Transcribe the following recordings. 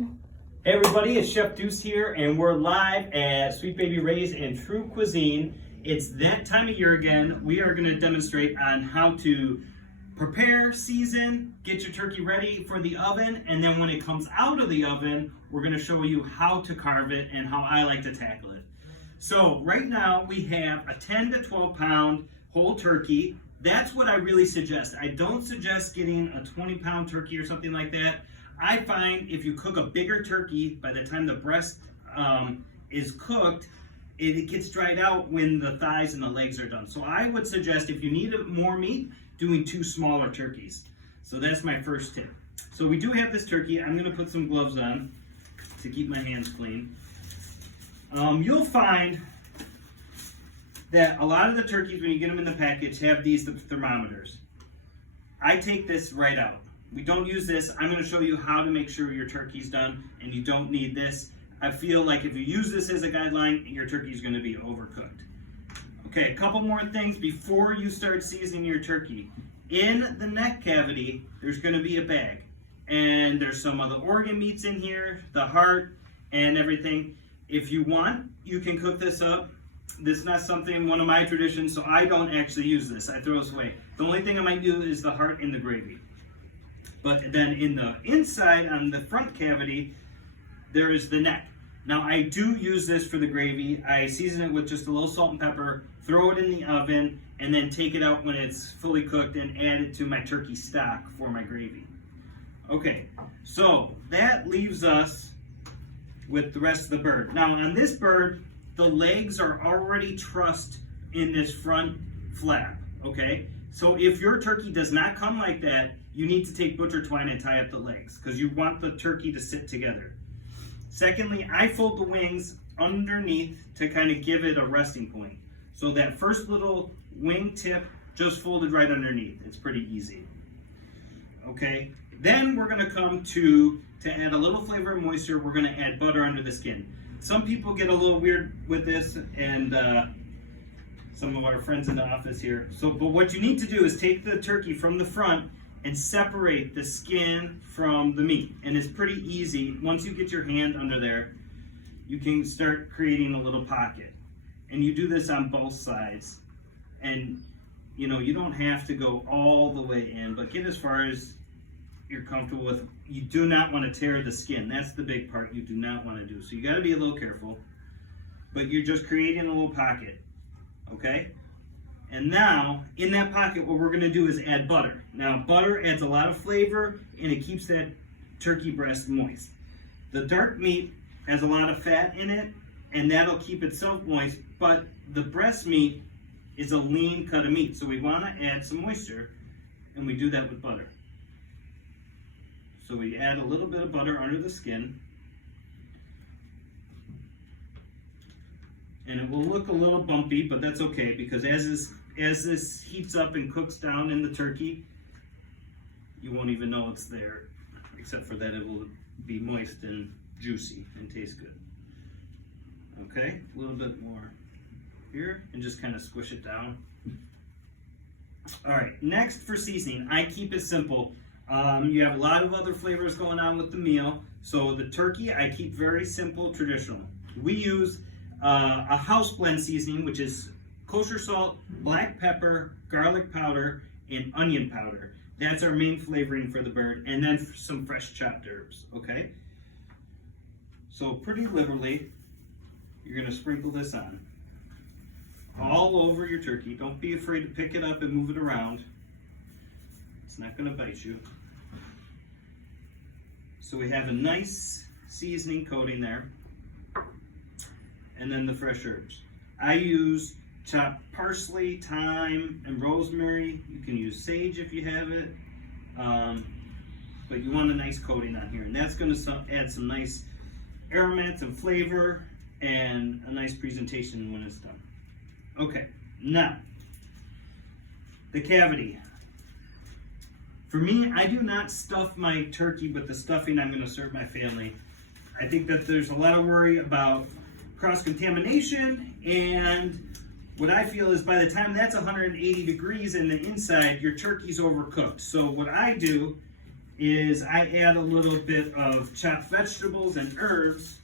Hey everybody, it's Chef Duce here, and we're live at Sweet Baby Ray's and True Cuisine. It's that time of year again. We are going to demonstrate on how to prepare, season, get your turkey ready for the oven, and then when it comes out of the oven, we're going to show you how to carve it and how I like to tackle it. So right now we have a 10 to 12 pound whole turkey. That's what I really suggest. I don't suggest getting a 20-pound turkey or something like that. I find if you cook a bigger turkey, by the time the breast is cooked, it gets dried out when the thighs and the legs are done. So I would suggest if you need more meat, doing 2 smaller turkeys. So that's my first tip. So we do have this turkey. I'm gonna put some gloves on to keep my hands clean. You'll find that a lot of the turkeys, when you get them in the package, have these thermometers. I take this right out. We don't use this. I'm going to show you how to make sure your turkey's done, and you don't need this. I feel like if you use this as a guideline, your turkey's going to be overcooked. Okay, a couple more things before you start seasoning your turkey. In the neck cavity, there's going to be a bag, and there's some of the organ meats in here, the heart, and everything. If you want, you can cook this up. This is not something, one of my traditions, so I don't actually use this. I throw this away. The only thing I might do is the heart and the gravy. But then in the inside, on the front cavity, there is the neck. Now I do use this for the gravy. I season it with just a little salt and pepper, throw it in the oven, and then take it out when it's fully cooked and add it to my turkey stock for my gravy. Okay, so that leaves us with the rest of the bird. Now on this bird, the legs are already trussed in this front flap, okay? So if your turkey does not come like that, you need to take butcher twine and tie up the legs because you want the turkey to sit together. Secondly, I fold the wings underneath to kind of give it a resting point. So that first little wing tip just folded right underneath. It's pretty easy. Okay, then we're gonna come to add a little flavor and moisture, we're gonna add butter under the skin. Some people get a little weird with this, and some of our friends in the office here. But what you need to do is take the turkey from the front and separate the skin from the meat. And it's pretty easy. Once you get your hand under there, you can start creating a little pocket. And you do this on both sides. And you know, you don't have to go all the way in, but get as far as you're comfortable with. You do not want to tear the skin. That's the big part you do not want to do. So you got to be a little careful. But you're just creating a little pocket. Okay? And now, in that pocket, what we're going to do is add butter. Now, butter adds a lot of flavor, and it keeps that turkey breast moist. The dark meat has a lot of fat in it, and that'll keep itself moist, but the breast meat is a lean cut of meat, so we want to add some moisture, and we do that with butter. So we add a little bit of butter under the skin, and it will look a little bumpy, but that's okay, because as this heats up and cooks down in the turkey, you won't even know it's there, except for that it will be moist and juicy and taste good. Okay, a little bit more here, and just kind of squish it down. All right, next for seasoning, I keep it simple. You have a lot of other flavors going on with the meal, so the turkey I keep very simple, traditional. We use a house blend seasoning, which is kosher salt, black pepper, garlic powder, and onion powder. That's our main flavoring for the bird, and then some fresh chopped herbs, okay? So pretty liberally, you're gonna sprinkle this on. All over your turkey. Don't be afraid to pick it up and move it around. It's not gonna bite you. So we have a nice seasoning coating there. And then the fresh herbs. I use chopped parsley, thyme, and rosemary. You can use sage if you have it. But you want a nice coating on here. And that's gonna add some nice aromats and flavor and a nice presentation when it's done. Okay, now, the cavity. For me, I do not stuff my turkey with the stuffing I'm going to serve my family. I think that there's a lot of worry about cross-contamination, and what I feel is by the time that's 180 degrees in the inside, your turkey's overcooked. So what I do is I add a little bit of chopped vegetables and herbs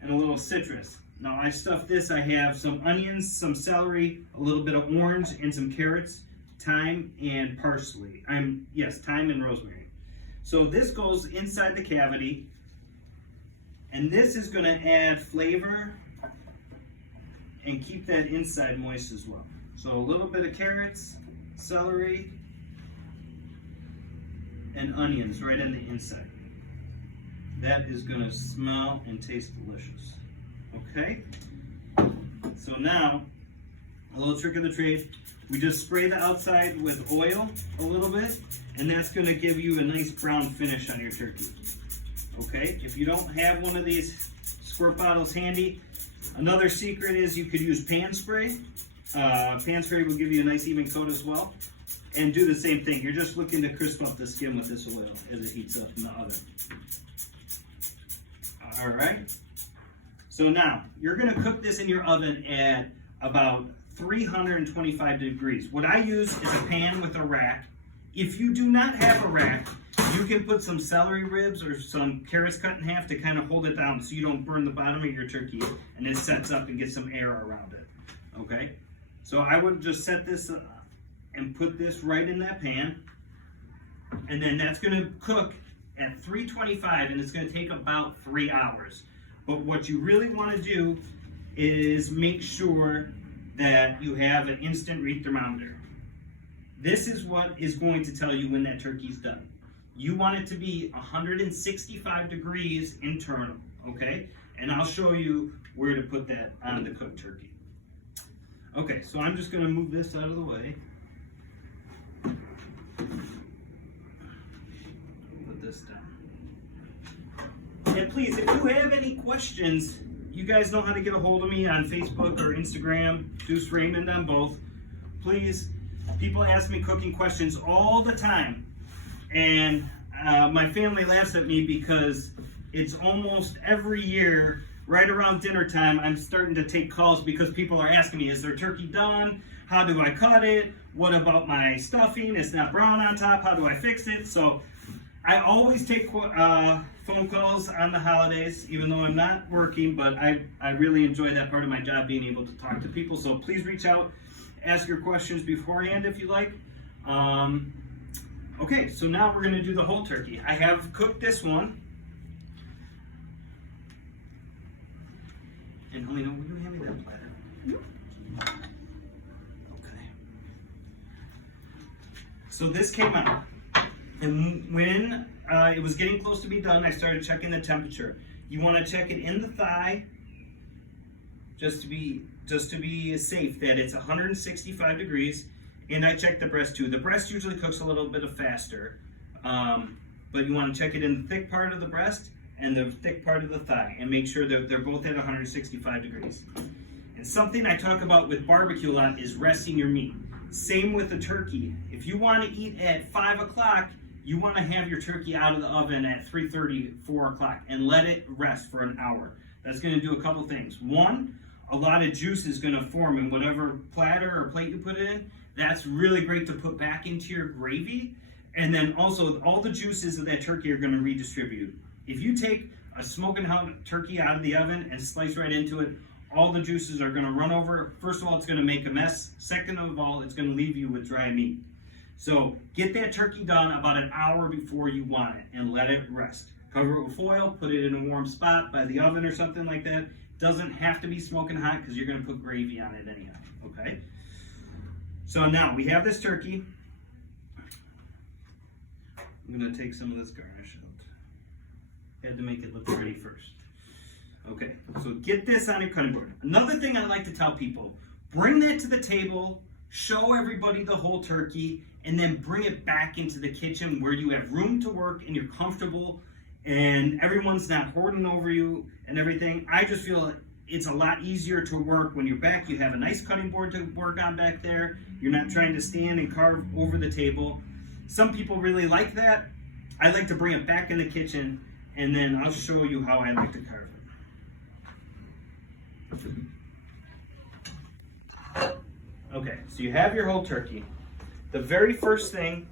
and a little citrus. Now I stuff this, I have some onions, some celery, a little bit of orange, and some carrots, thyme, and parsley. Thyme and rosemary. So this goes inside the cavity, and this is going to add flavor and keep that inside moist as well. So a little bit of carrots, celery, and onions right on the inside. That is going to smell and taste delicious. Okay? So now, a little trick of the trade. We just spray the outside with oil a little bit, and that's going to give you a nice brown finish on your turkey. Okay? If you don't have one of these squirt bottles handy, another secret is you could use pan spray. Pan spray will give you a nice even coat as well. And do the same thing. You're just looking to crisp up the skin with this oil as it heats up in the oven. All right. So now, you're going to cook this in your oven at about 325 degrees. What I use is a pan with a rack. If you do not have a rack, you can put some celery ribs or some carrots cut in half to kind of hold it down so you don't burn the bottom of your turkey and it sets up and gets some air around it. Okay? So I would just set this and put this right in that pan, and then that's going to cook at 325, and it's going to take about 3 hours. But what you really want to do is make sure that you have an instant read thermometer. This is what is going to tell you when that turkey's done. You want it to be 165 degrees internal, okay? And I'll show you where to put that on the cooked turkey. Okay, so I'm just going to move this out of the way. Put this down. And please, if you have any questions, you guys know how to get a hold of me on Facebook or Instagram, Duce Raymond on both. Please, people ask me cooking questions all the time. And my family laughs at me because it's almost every year, right around dinner time, I'm starting to take calls because people are asking me, is their turkey done? How do I cut it? What about my stuffing? It's not brown on top. How do I fix it? So I always take phone calls on the holidays, even though I'm not working, but I really enjoy that part of my job, being able to talk to people. So please reach out, ask your questions beforehand if you like. Okay, so now we're going to do the whole turkey. I have cooked this one. And Helena, will you hand me that platter? Okay. So this came out. And when it was getting close to be done, I started checking the temperature. You want to check it in the thigh, just to be safe that it's 165 degrees. And I checked the breast too. The breast usually cooks a little bit faster, but you want to check it in the thick part of the breast and the thick part of the thigh, and make sure that they're both at 165 degrees. And something I talk about with barbecue a lot is resting your meat. Same with the turkey. If you want to eat at 5 o'clock, you want to have your turkey out of the oven at 3:30, 4 o'clock, and let it rest for an hour. That's going to do a couple things. One, a lot of juice is going to form in whatever platter or plate you put it in. That's really great to put back into your gravy. And then also, all the juices of that turkey are going to redistribute. If you take a smoking hot turkey out of the oven and slice right into it, all the juices are going to run over. First of all, it's going to make a mess. Second of all, it's going to leave you with dry meat. So get that turkey done about an hour before you want it and let it rest. Cover it with foil, put it in a warm spot by the oven or something like that. Doesn't have to be smoking hot because you're going to put gravy on it anyhow, okay? So now we have this turkey. I'm going to take some of this garnish out. Had to make it look pretty first. Okay, so get this on your cutting board. Another thing I like to tell people, bring that to the table, show everybody the whole turkey, and then bring it back into the kitchen where you have room to work and you're comfortable and everyone's not hoarding over you and everything. I just feel it's a lot easier to work when you're back. You have a nice cutting board to work on back there. You're not trying to stand and carve over the table. Some people really like that. I like to bring it back in the kitchen, and then I'll show you how I like to carve it. Okay, so you have your whole turkey. The very first thing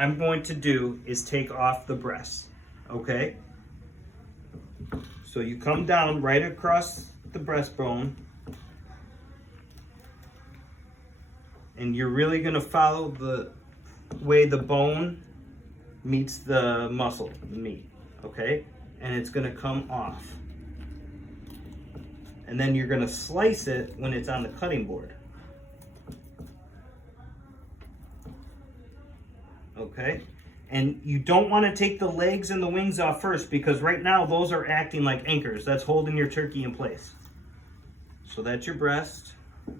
I'm going to do is take off the breast, okay? So you come down right across the breastbone, and you're really gonna follow the way the bone meets the muscle, the meat, okay? And it's gonna come off. And then you're gonna slice it when it's on the cutting board. Okay? And you don't wanna take the legs and the wings off first, because right now those are acting like anchors. That's holding your turkey in place. So that's your breast,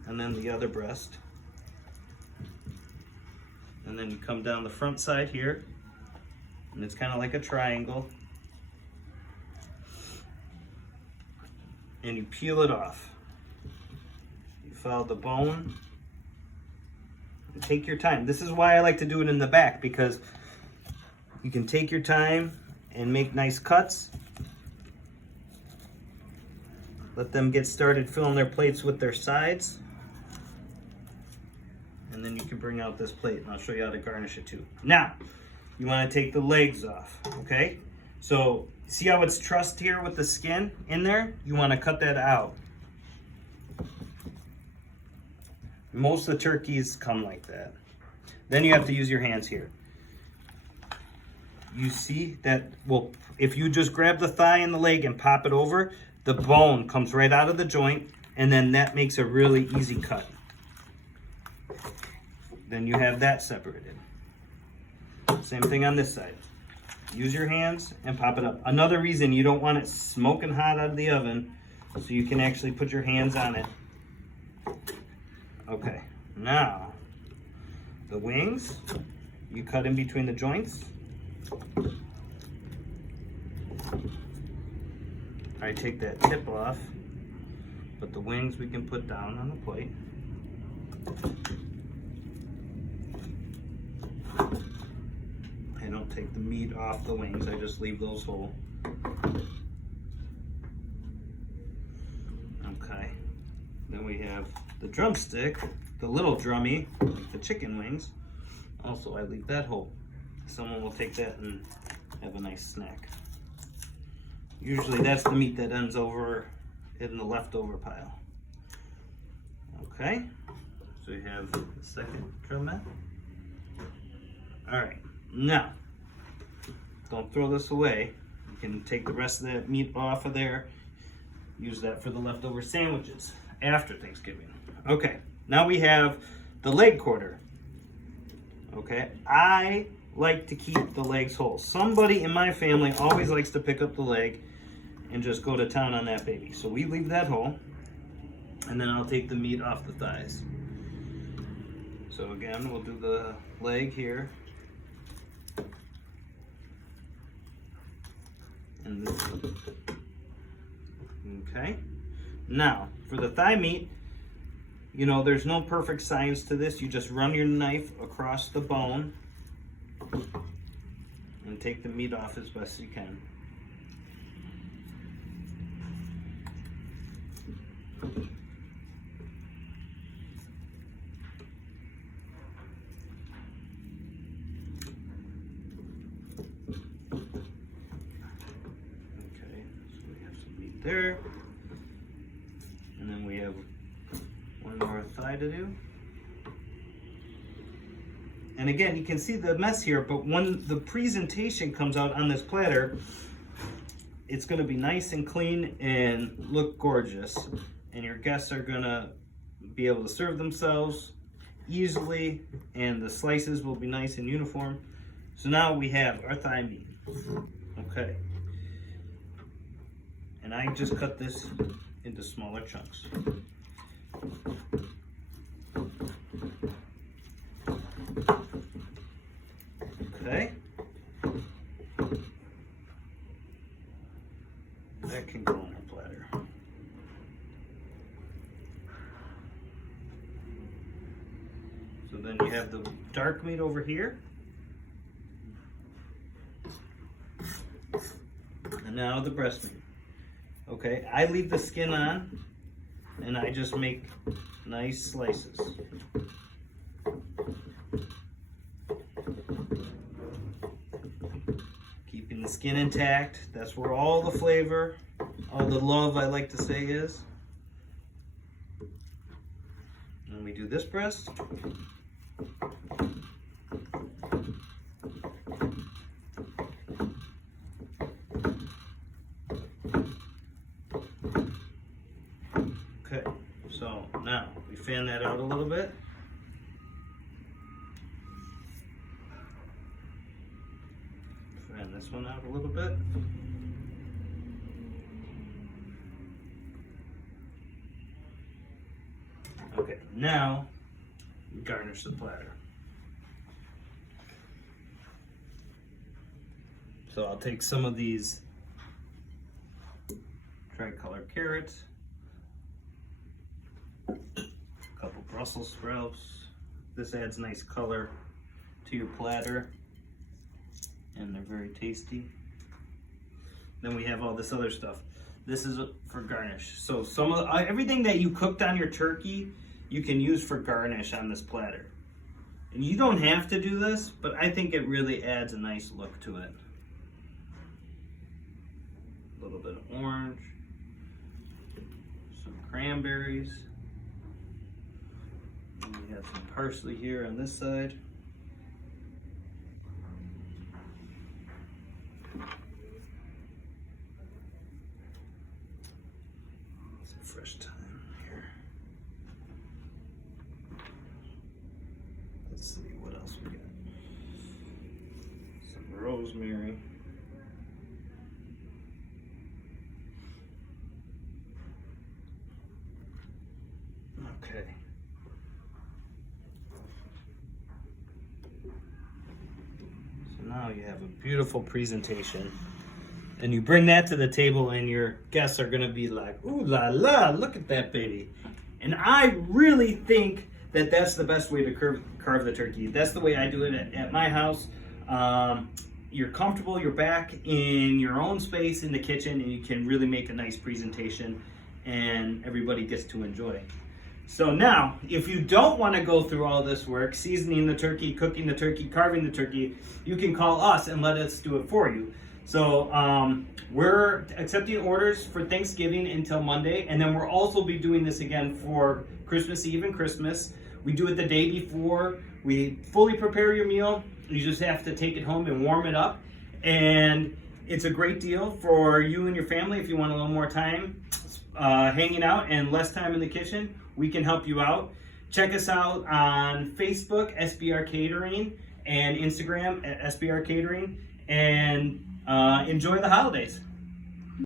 and then the other breast. And then you come down the front side here, and it's kind of like a triangle. And you peel it off. You follow the bone. And take your time. This is why I like to do it in the back, because you can take your time and make nice cuts. Let them get started filling their plates with their sides. And then you can bring out this plate, and I'll show you how to garnish it too. Now, you want to take the legs off, okay? So, see how it's trussed here with the skin in there? You want to cut that out. Most of the turkeys come like that. Then you have to use your hands here. You see that, well, if you just grab the thigh and the leg and pop it over, the bone comes right out of the joint, and then that makes a really easy cut. Then you have that separated. Same thing on this side. Use your hands and pop it up. Another reason you don't want it smoking hot out of the oven, so you can actually put your hands on it. Okay, now the wings, you cut in between the joints. I take that tip off, but the wings we can put down on the plate. I don't take the meat off the wings, I just leave those whole. Okay, then we have the drumstick, the little drummy, like the chicken wings. Also, I leave that whole. Someone will take that and have a nice snack. Usually that's the meat that ends over in the leftover pile. Okay, so we have the second drumette. All right, now, don't throw this away. You can take the rest of that meat off of there, use that for the leftover sandwiches after Thanksgiving. Okay, now we have the leg quarter. Okay, I like to keep the legs whole. Somebody in my family always likes to pick up the leg and just go to town on that baby. So we leave that whole, and then I'll take the meat off the thighs. So again, we'll do the leg here. And this. Okay. Now, for the thigh meat, you know, there's no perfect science to this. You just run your knife across the bone and take the meat off as best you can. There, and then we have one more thigh to do. And again, you can see the mess here, but when the presentation comes out on this platter, it's going to be nice and clean and look gorgeous, and your guests are going to be able to serve themselves easily, and the slices will be nice and uniform. So now we have our thigh meat. Okay. And I just cut this into smaller chunks. Okay. That can go on our platter. So then you have the dark meat over here. And now the breast meat. Okay, I leave the skin on, and I just make nice slices. keeping the skin intact. That's where all the flavor, all the love, I like to say, is. And we do this breast. Okay, so now we fan that out a little bit. Fan this one out a little bit. Okay, now we garnish the platter. So I'll take some of these tricolor carrots, a couple Brussels sprouts. This adds nice color to your platter, and they're very tasty. Then we have all this other stuff. This is for garnish. So some of everything that you cooked on your turkey, you can use for garnish on this platter. And you don't have to do this, but I think it really adds a nice look to it. A little bit of orange, some cranberries. And we have some parsley here on this side. Some fresh thyme here. Let's see what else we got. Some rosemary. Okay. So now you have a beautiful presentation. And you bring that to the table and your guests are gonna be like, ooh la la, look at that baby. And I really think that that's the best way to carve the turkey. That's the way I do it at my house. You're comfortable, you're back in your own space in the kitchen, and you can really make a nice presentation and everybody gets to enjoy. So now, if you don't want to go through all this work, seasoning the turkey, cooking the turkey, carving the turkey, you can call us and let us do it for you. So we're accepting orders for Thanksgiving until Monday, and then we'll also be doing this again for Christmas Eve and Christmas. We do it the day before. We fully prepare your meal. You just have to take it home and warm it up. And it's a great deal for you and your family if you want a little more time hanging out and less time in the kitchen. We can help you out. Check us out on Facebook, SBR Catering, and Instagram at SBR Catering, and enjoy the holidays.